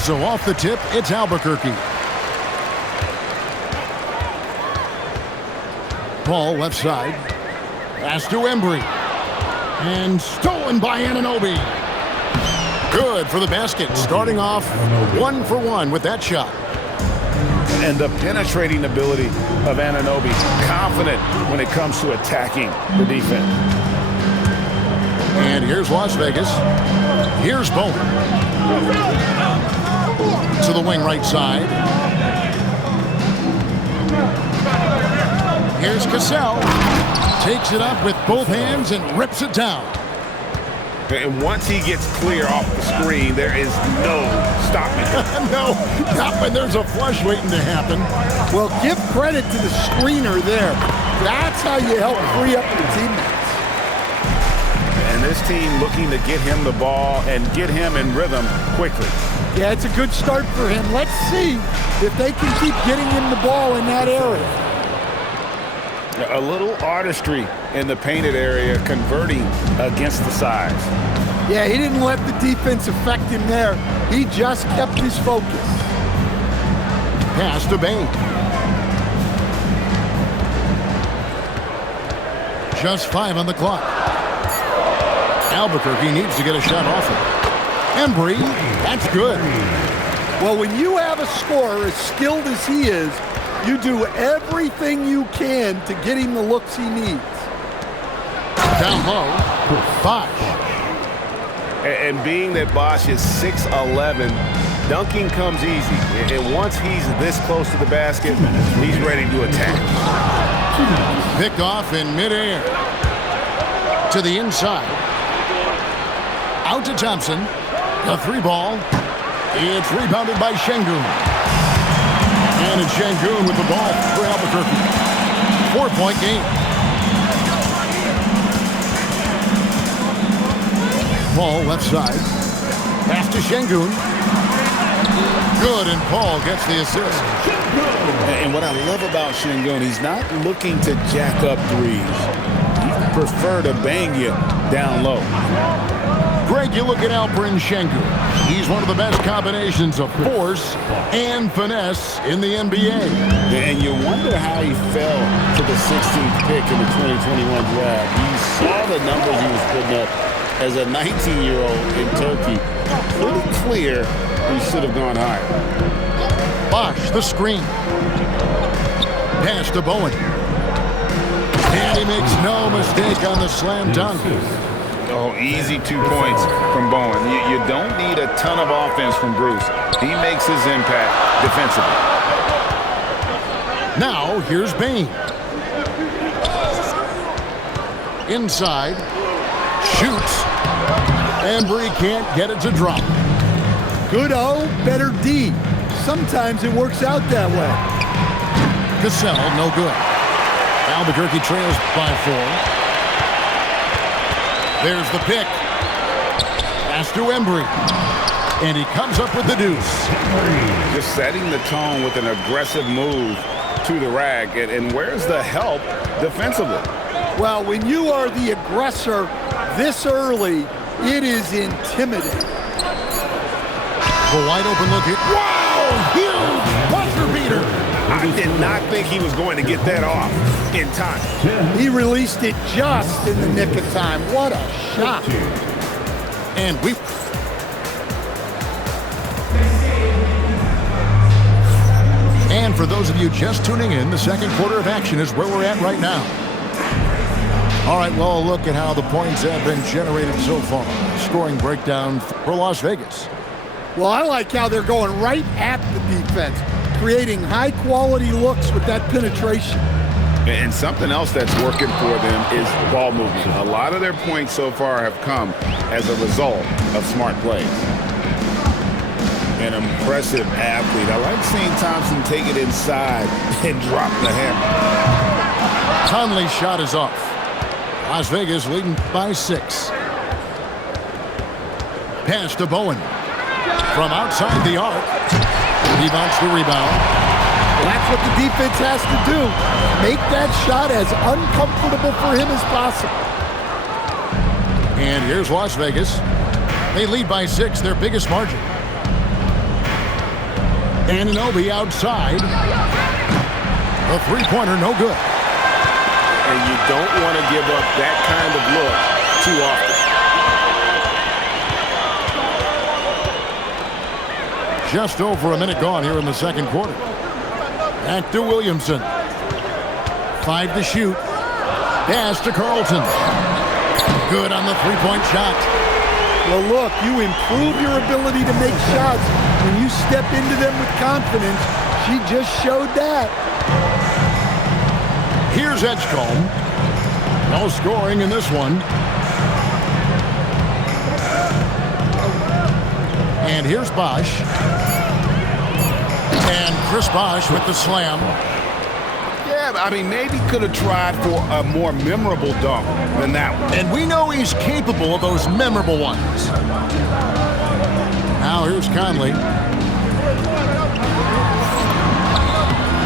And so off the tip, it's Albuquerque. Ball left side. Pass to Embry. And stolen by Anunoby. Good for the basket. Starting off 1 for 1 with that shot. And the penetrating ability of Anunoby. Confident when it comes to attacking the defense. And here's Las Vegas. Here's Bowen. To the wing right side. Here's Cassell. Takes it up with both hands and rips it down. And once he gets clear off the screen, there is no stopping him. No, not when there's a flush waiting to happen. Well, give credit to the screener there. That's how you help free up your teammates. And this team looking to get him the ball and get him in rhythm quickly. Yeah, it's a good start for him. Let's see if they can keep getting him the ball in that area. A little artistry in the painted area, converting against the size. Yeah, he didn't let the defense affect him there. He just kept his focus. Pass to Bain. Just 5 on the clock. Albuquerque needs to get a shot off it. Embry, that's good. Well, when you have a scorer as skilled as he is, you do everything you can to get him the looks he needs. Down low, Bosch. And being that Bosch is 6'11", dunking comes easy. And once he's this close to the basket, he's ready to attack. Pick off in midair. To the inside. Out to Thompson. The 3 ball. It's rebounded by Şengün. And it's Şengün with the ball for Albuquerque. 4-point game. Ball left side. Pass to Şengün. Good, and Paul gets the assist. And what I love about Şengün, he's not looking to jack up threes. He prefer to bang you down low. Greg, you look at Alperen Şengün. He's one of the best combinations of force and finesse in the NBA. And you wonder how he fell to the 16th pick in the 2021 draft. You saw the numbers he was putting up as a 19-year-old in Turkey. Pretty clear he should have gone higher. Bosch, the screen. Pass to Bowen. And he makes no mistake on the slam dunk. Oh, easy 2 points from Bowen. You don't need a ton of offense from Bruce. He makes his impact defensively. Now, here's Bain. Inside. Shoots. Embry can't get it to drop. Good O, better D. Sometimes it works out that way. Cassell, no good. Albuquerque trails by 4. There's the pick. Pass to Embry. And he comes up with the deuce. Just setting the tone with an aggressive move to the rack. And where's the help defensively? Well, when you are the aggressor this early, it is intimidating. The wide open look at, wow, huge buzzer beater. I did not think he was going to get that off in time. He released it just in the nick of time. What a shot. And And for those of you just tuning in, the second quarter of action is where we're at right now. All right, well, a look at how the points have been generated so far. Scoring breakdown for Las Vegas. Well, I like how they're going right at the defense, creating high-quality looks with that penetration. And something else that's working for them is ball movement. A lot of their points so far have come as a result of smart plays. An impressive athlete. I like seeing Thompson take it inside and drop the hammer. Conley's shot is off. Las Vegas leading by 6. Pass to Bowen. From outside the arc. Rebounds the rebound. Well, that's what the defense has to do. Make that shot as uncomfortable for him as possible. And here's Las Vegas. They lead by 6, their biggest margin. Anunoby outside. The three-pointer, no good. And you don't want to give up that kind of look too often. Just over a minute gone here in the second quarter. Back to Williamson. 5 to shoot. Pass to Carlton. Good on the three-point shot. Well, look, you improve your ability to make shots when you step into them with confidence. She just showed that. Here's Edgecombe. No scoring in this one. And here's Bosch. And Chris Bosch with the slam. Yeah, I mean, maybe could have tried for a more memorable dunk than that one. And we know he's capable of those memorable ones. Now here's Conley.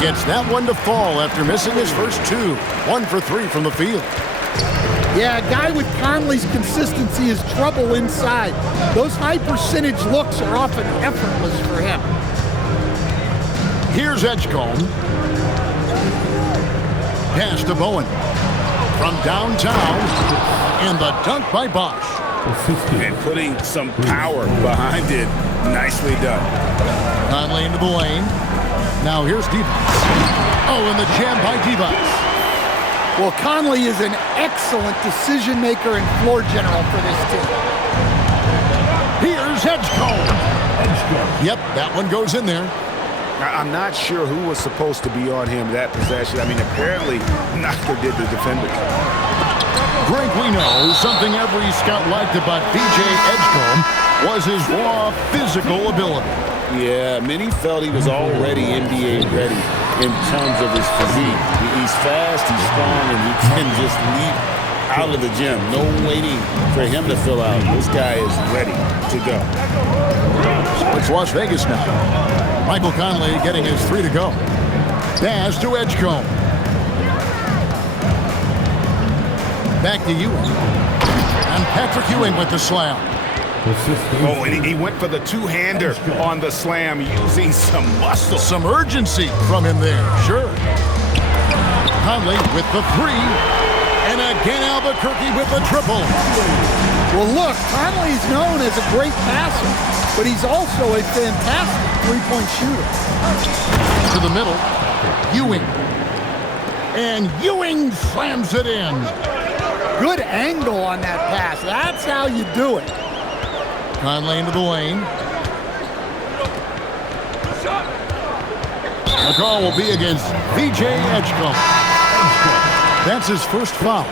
Gets that one to fall after missing his first two. 1 for 3 from the field. Yeah, a guy with Conley's consistency is trouble inside. Those high percentage looks are often effortless for him. Here's Edgecombe. Pass to Bowen. From downtown. And the dunk by Bosch. And putting some power behind it. Nicely done. Conley into the lane. Now here's Devos. Oh, and the jam by Devos. Well, Conley is an excellent decision maker and floor general for this team. Here's Edgecombe. Yep, that one goes in there. I'm not sure who was supposed to be on him that possession. I mean, apparently, neither did the defender. Greg, we know something every scout liked about VJ Edgecombe was his raw physical ability. Yeah, many felt he was already NBA ready in terms of his physique. He's fast, he's strong, and he can just leap out of the gym. No waiting for him to fill out. This guy is ready to go. So it's Las Vegas now. Michael Conley getting his 3 to go. Pass to Edgecombe. Back to Ewing. And Patrick Ewing with the slam. Oh, and he went for the two-hander on the slam using some muscle. Some urgency from him there, sure. Conley with the 3. And again, Albuquerque with the triple. Well, look, Conley's known as a great passer, but he's also a fantastic three-point shooter. To the middle, Ewing. And Ewing slams it in. Good angle on that pass. That's how you do it. Conley into the lane. The call will be against VJ Edgecombe. That's his first foul.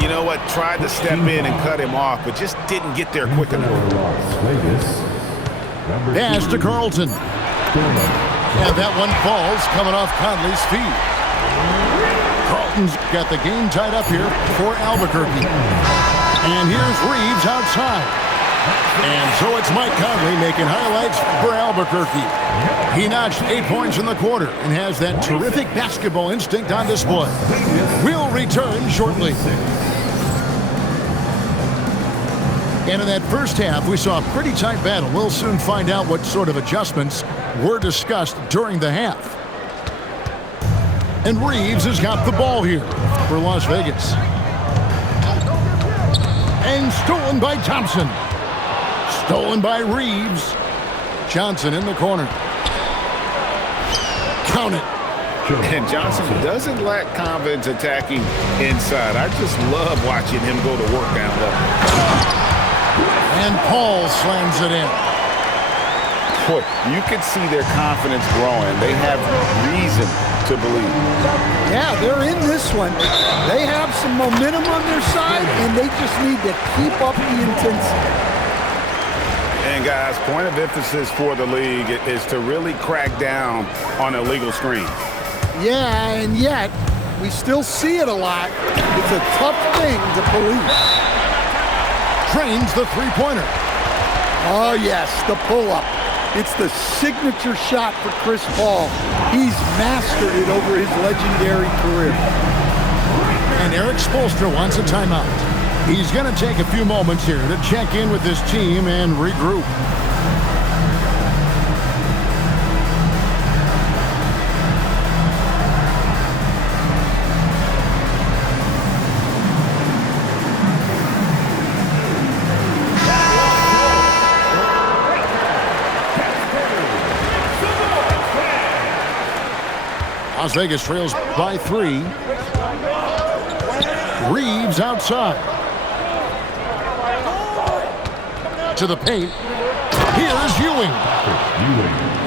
You know what? Tried to step in and cut him off, but just didn't get there quick enough. Pass to Carlton. And that one falls coming off Conley's feet. Carlton's got the game tied up here for Albuquerque. And here's Reeves outside. And so it's Mike Conley making highlights for Albuquerque. He notched 8 points in the quarter and has that terrific basketball instinct on display. We'll return shortly. And in that first half, we saw a pretty tight battle. We'll soon find out what sort of adjustments were discussed during the half. And Reeves has got the ball here for Las Vegas. And stolen by Thompson. Stolen by Reeves. Johnson in the corner. Count it. And Johnson doesn't lack confidence attacking inside. I just love watching him go to work down low. And Paul slams it in. Boy, you can see their confidence growing. They have reason to believe. Yeah, they're in this one. They have some momentum on their side, and they just need to keep up the intensity. And guys, point of emphasis for the league is to really crack down on illegal screens. Yeah, and yet, we still see it a lot. It's a tough thing to police. Trains the three-pointer. Oh, yes, the pull-up. It's the signature shot for Chris Paul. He's mastered it over his legendary career. And Eric Spoelstra wants a timeout. He's going to take a few moments here to check in with his team and regroup. Las Vegas trails by 3. Reeves outside. To the paint. Here's Ewing.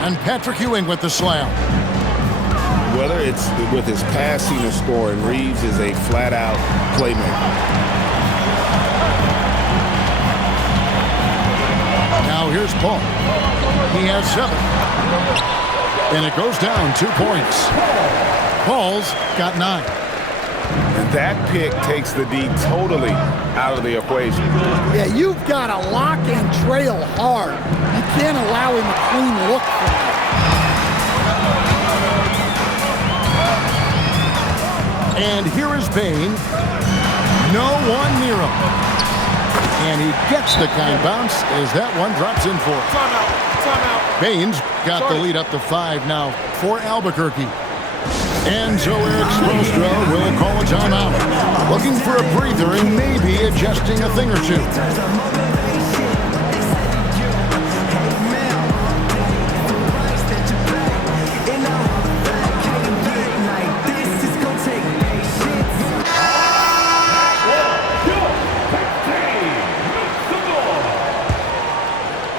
And Patrick Ewing with the slam. Whether it's with his passing or scoring, Reeves is a flat-out playmaker. Now here's Paul. He has 7. And it goes down 2 points. Paul's got 9. And that pick takes the D totally out of the equation. Yeah, you've got to lock and trail hard. You can't allow him a clean look from that. And here is Bain. No one near him. And he gets the kind bounce as that one drops in for him. Timeout. Bain's got the lead up to 5 now for Albuquerque. And so Eric Spoelstra will call a timeout. Looking for a breather and maybe adjusting a thing or two.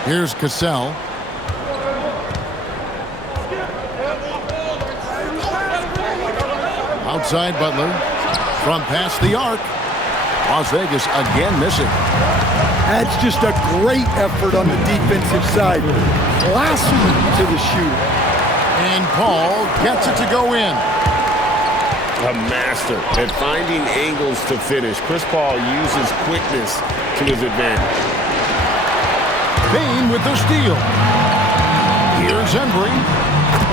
Here's Cassell. Outside Butler. From past the arc. Las Vegas again missing. That's just a great effort on the defensive side. Classy to the shoot. And Paul gets it to go in. A master at finding angles to finish. Chris Paul uses quickness to his advantage. Bain with the steal. Here's Embry.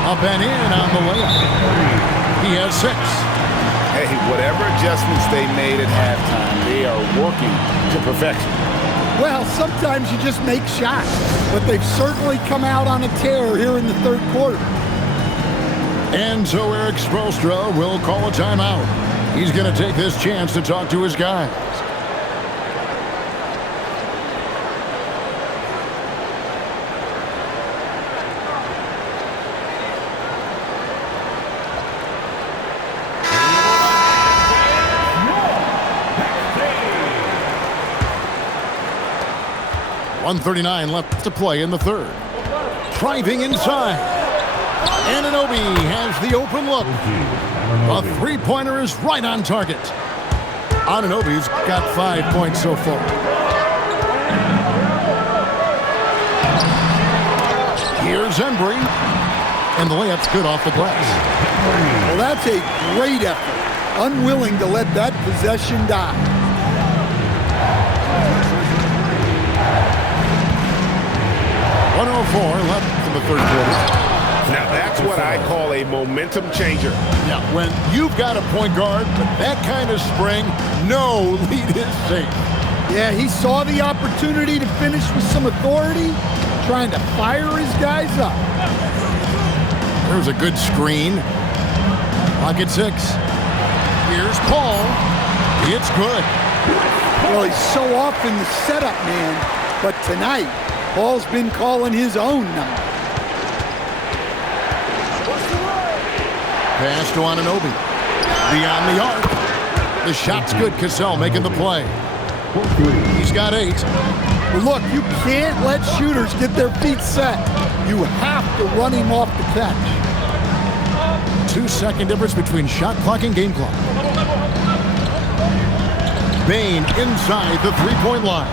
Up and in on the layup. He has 6. Hey, whatever adjustments they made at halftime, they are working to perfection. Well, sometimes you just make shots, but they've certainly come out on a tear here in the third quarter. And so Eric Spoelstra will call a timeout. He's going to take this chance to talk to his guys. .139 left to play in the third. Driving inside. Anunoby has the open look. A three-pointer is right on target. Anunoby's got 5 points so far. Here's Embry. And the layup's good off the glass. Well, that's a great effort. Unwilling to let that possession die. .104 left in the third quarter. Now that's what I call a momentum changer. Yeah, when you've got a point guard with that kind of spring, no lead is safe. Yeah, he saw the opportunity to finish with some authority, trying to fire his guys up. There's a good screen. Clock at 6. Here's Paul. It's good. Well, he's so often the setup man, but tonight, Paul's been calling his own number. Pass to Anunoby. Beyond the arc. The shot's good. Cassell making the play. He's got 8. Look, you can't let shooters get their feet set. You have to run him off the catch. 2-second difference between shot clock and game clock. Bain inside the three-point line.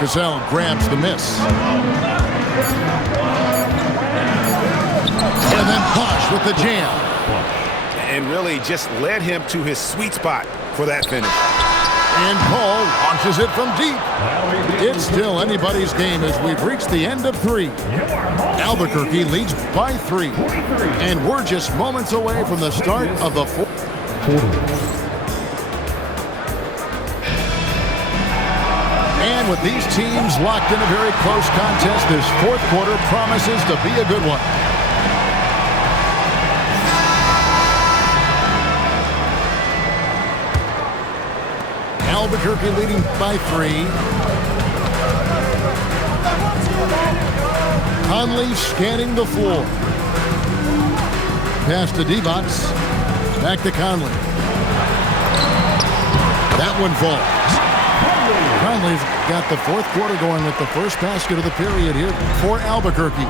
Cassell grabs the miss. And then Bosch with the jam. And really just led him to his sweet spot for that finish. And Paul launches it from deep. It's still anybody's game as we've reached the end of 3. Albuquerque leads by 3. And we're just moments away from the start of the fourth. And with these teams locked in a very close contest, this fourth quarter promises to be a good one. Albuquerque leading by 3. Conley scanning the floor. pass to D-Box. Back to Conley. That one falls. Conley's got the fourth quarter going with the first basket of the period here for Albuquerque.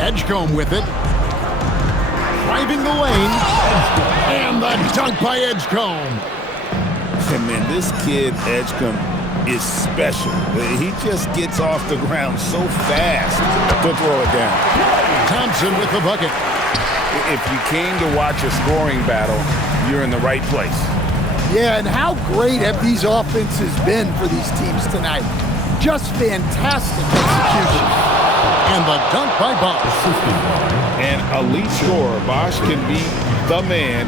Edgecombe with it. Driving the lane. And the dunk by Edgecombe. And man, this kid, Edgecombe, is special. He just gets off the ground so fast to throw it down. Thompson with the bucket. If you came to watch a scoring battle, you're in the right place. Yeah, and how great have these offenses been for these teams tonight? Just fantastic execution. And the dunk by Bosch. An elite scorer, Bosch can be the man,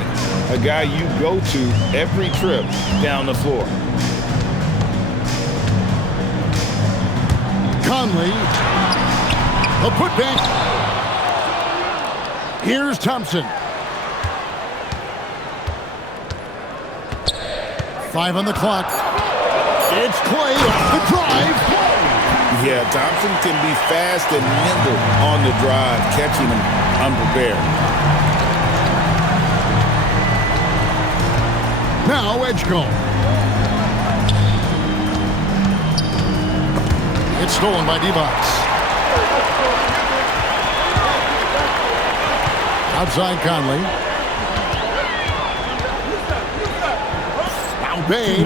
a guy you go to every trip down the floor. Conley. A putback. Here's Thompson. 5 on the clock. It's Clay off the drive. Yeah, Thompson can be fast and nimble on the drive, catching him unprepared. Now Edgecombe. It's stolen by D-Box. Outside Conley. Now Bay.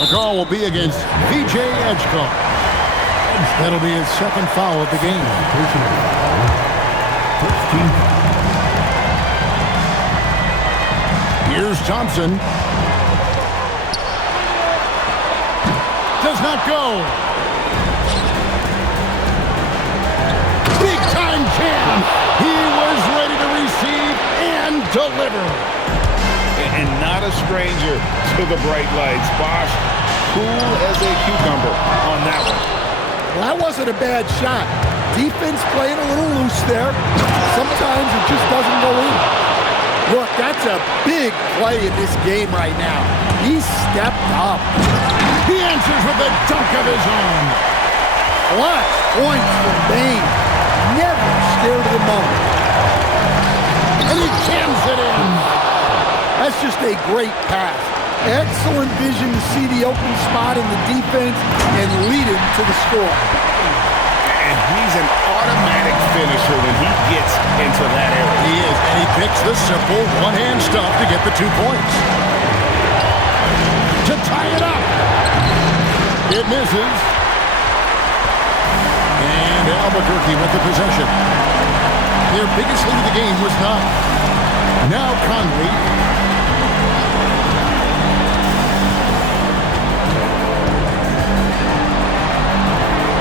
The call will be against VJ Edgecombe. That'll be his second foul of the game. Here's Thompson. Does not go. Big time jam. He was ready to receive and deliver. And not a stranger to the bright lights. Bosch, cool as a cucumber on that one. Well, that wasn't a bad shot. Defense playing a little loose there. Sometimes it just doesn't go in. Look, that's a big play in this game right now. He stepped up. He answers with a dunk of his own. Clutch points from Bain. Never scared of the moment. And he jams it in. That's just a great pass. Excellent vision to see the open spot in the defense and lead him to the score. And he's an automatic finisher when he gets into that area. He is, and he picks the simple one-hand stuff to get the 2 points. To tie it up. It misses. And Albuquerque with the possession. Their biggest lead of the game was 9. Now Conley.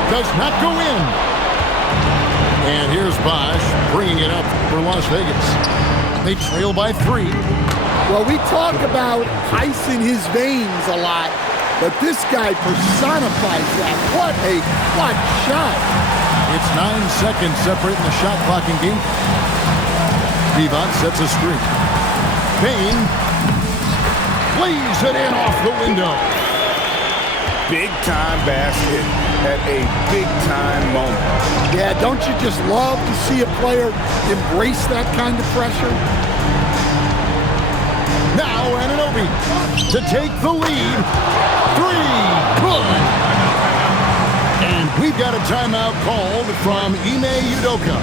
Does not go in. And here's Bosch bringing it up for Las Vegas. They trail by 3. Well, we talk about ice in his veins a lot, but this guy personifies that. What a clutch shot. It's 9 seconds separating the shot clock in game. Divac sets a screen. Payne lays it in off the window. Big-time basket at a big-time moment. Yeah, don't you just love to see a player embrace that kind of pressure? Now Anunoby to take the lead. 3, good. And we've got a timeout called from Ime Udoka.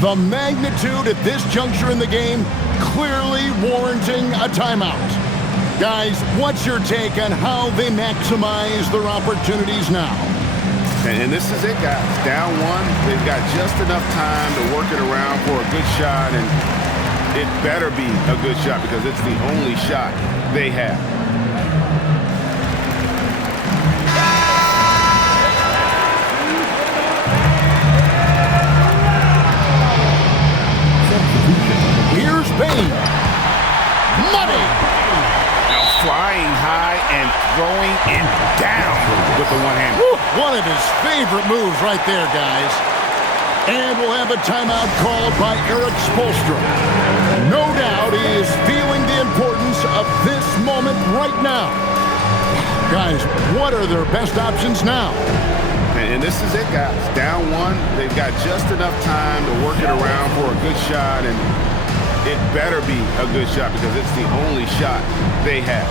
The magnitude at this juncture in the game clearly warranting a timeout. Guys, what's your take on how they maximize their opportunities now? And this is it, guys. Down 1, they've got just enough time to work it around for a good shot, and it better be a good shot because it's the only shot they have. Here's Bain. Money. Flying high and throwing it down with the one-hand. One of his favorite moves right there, guys. And we'll have a timeout called by Eric Spoelstra. No doubt he is feeling the importance of this moment right now. Guys, what are their best options now? And this is it, guys. Down one, they've got just enough time to work it around for a good shot, and it better be a good shot because it's the only shot they have.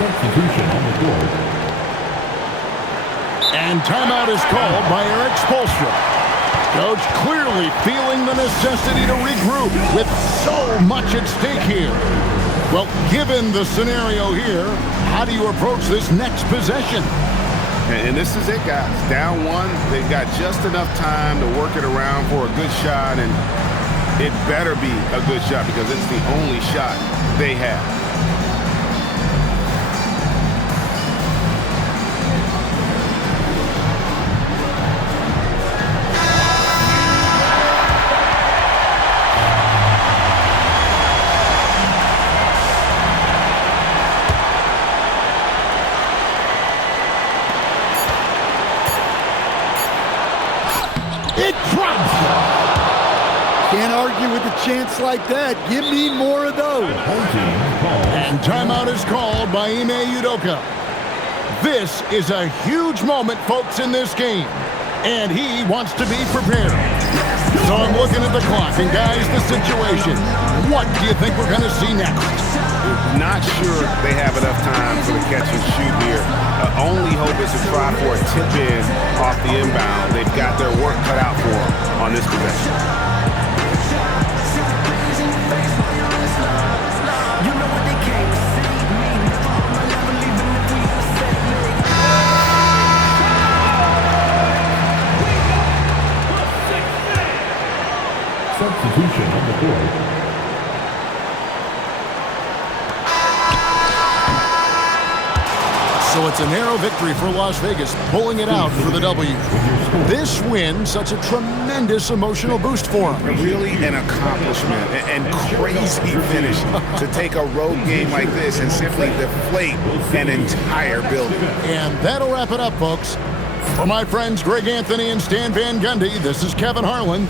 Substitution on the board. And timeout is called by Eric Spoelstra. Coach clearly feeling the necessity to regroup with so much at stake here. Well, given the scenario here, how do you approach this next possession? And this is it, guys. Down one, they've got just enough time to work it around for a good shot, and it better be a good shot because it's the only shot they have. It drops! Can't argue with a chance like that. Give me more of those. And timeout is called by Ime Udoka. This is a huge moment, folks, in this game. And he wants to be prepared. So I'm looking at the clock, and guys, the situation. What do you think we're going to see next? Not sure they have enough time for the catch and shoot here. Only hope is to try for a tip in off the inbound. They've got their work cut out for them on this possession. Substitution on the board. So it's a narrow victory for Las Vegas, pulling it out for the W. This win, such a tremendous emotional boost for them. Really an accomplishment and crazy finish to take a road game like this and simply deflate an entire building. And that'll wrap it up, folks. For my friends Greg Anthony and Stan Van Gundy, this is Kevin Harlan.